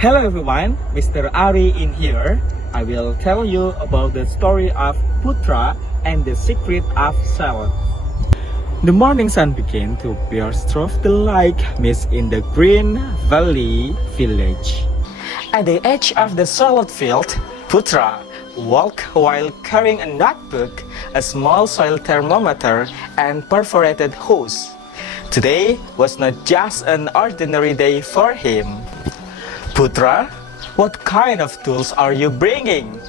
Hello everyone, Mr. Ari in here. I will tell you about the story of Putra and the secret of Shallots. The morning sun began to burst through the light mist in the green valley village. At the edge of the Shallot field, Putra walked while carrying a notebook, a small soil thermometer, and perforated hose. Today was not just an ordinary day for him. Putra, what kind of tools are you bringing?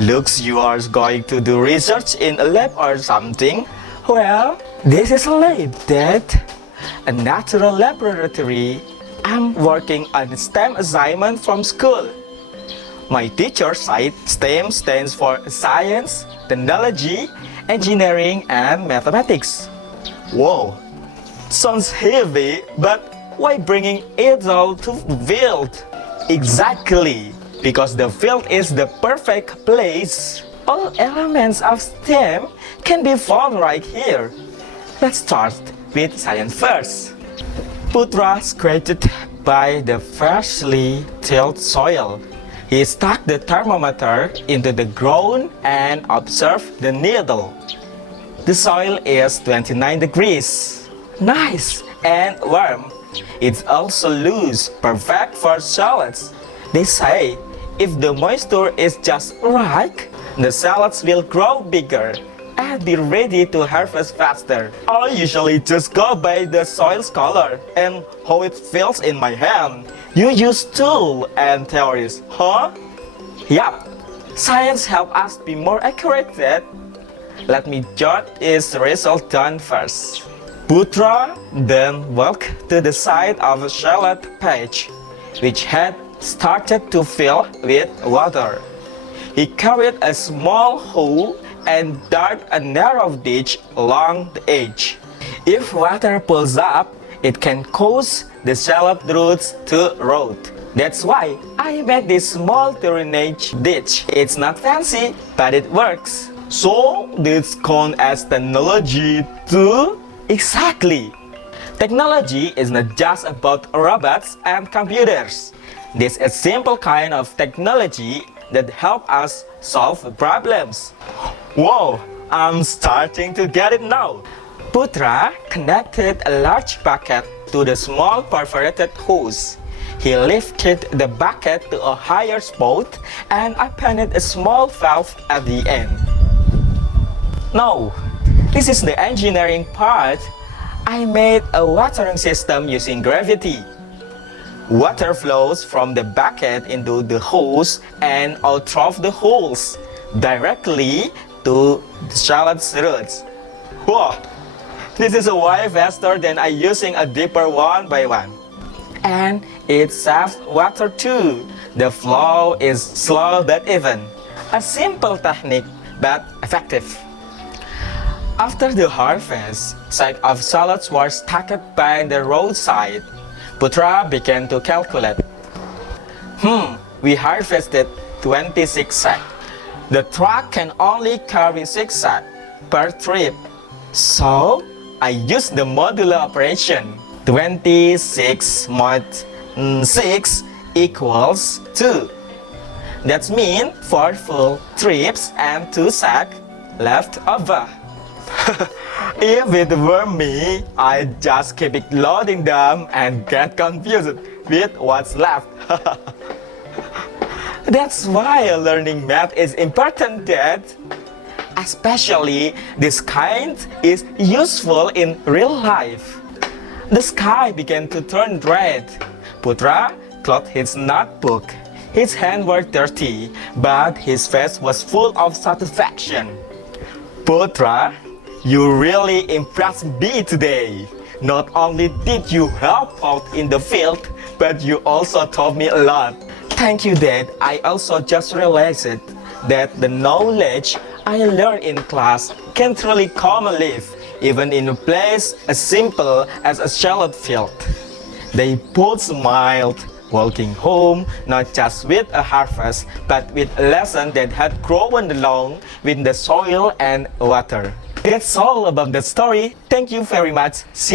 Looks you are going to do research in a lab or something? Well, this is a lab, Dad. A natural laboratory. I'm working on a STEM assignment from school. My teacher said STEM stands for Science, Technology, Engineering, and Mathematics. Whoa, sounds heavy, but why bringing it all to field? Exactly, because the field is the perfect place. All elements of STEM can be found right here. Let's start with science first. Putra scratched by the freshly tilled soil. He stuck the thermometer into the ground and observed the needle. The soil is 29 degrees. Nice and warm. It's also loose, perfect for shallots. They say if the moisture is just right, the shallots will grow bigger and be ready to harvest faster. I usually just go by the soil's color and how it feels in my hand. You use tools and theories, huh? Yup, science helps us be more accurate. That. Let me jot its result down first. Putra then walked to the side of a shallot patch, which had started to fill with water. He carried a small hoe and dug a narrow ditch along the edge. If water pulls up, it can cause the shallot roots to rot. That's why I made this small drainage ditch. It's not fancy, but it works. So this counts as technology too? Exactly! Technology is not just about robots and computers. This is a simple kind of technology that helps us solve problems. Whoa, I'm starting to get it now. Putra connected a large bucket to the small perforated hose. He lifted the bucket to a higher spot and opened a small valve at the end. Now, this is the engineering part. I made a watering system using gravity. Water flows from the bucket into the hose and out of the holes directly to the shallot's roots. Whoa! This is way faster than I using a deeper one by one. And it saves water too. The flow is slow but even. A simple technique but effective. After the harvest, sacks of shallots were stacked by the roadside. Putra began to calculate. We harvested 26 sacks. The truck can only carry 6 sacks per trip. So, I used the modular operation. 26 mod 6 equals 2. That means 4 full trips and 2 sacks left over. If it were me, I'd just keep it loading them and get confused with what's left. That's why learning math is important, Dad. Especially this kind is useful in real life. The sky began to turn red. Putra closed his notebook. His hands were dirty, but his face was full of satisfaction. Putra, you really impressed me today. Not only did you help out in the field, but you also taught me a lot. Thank you, Dad. I also just realized that the knowledge I learned in class can truly come alive, even in a place as simple as a shallot field. They both smiled, walking home not just with a harvest, but with a lesson that had grown along with the soil and water. That's all about the story. Thank you very much. See you.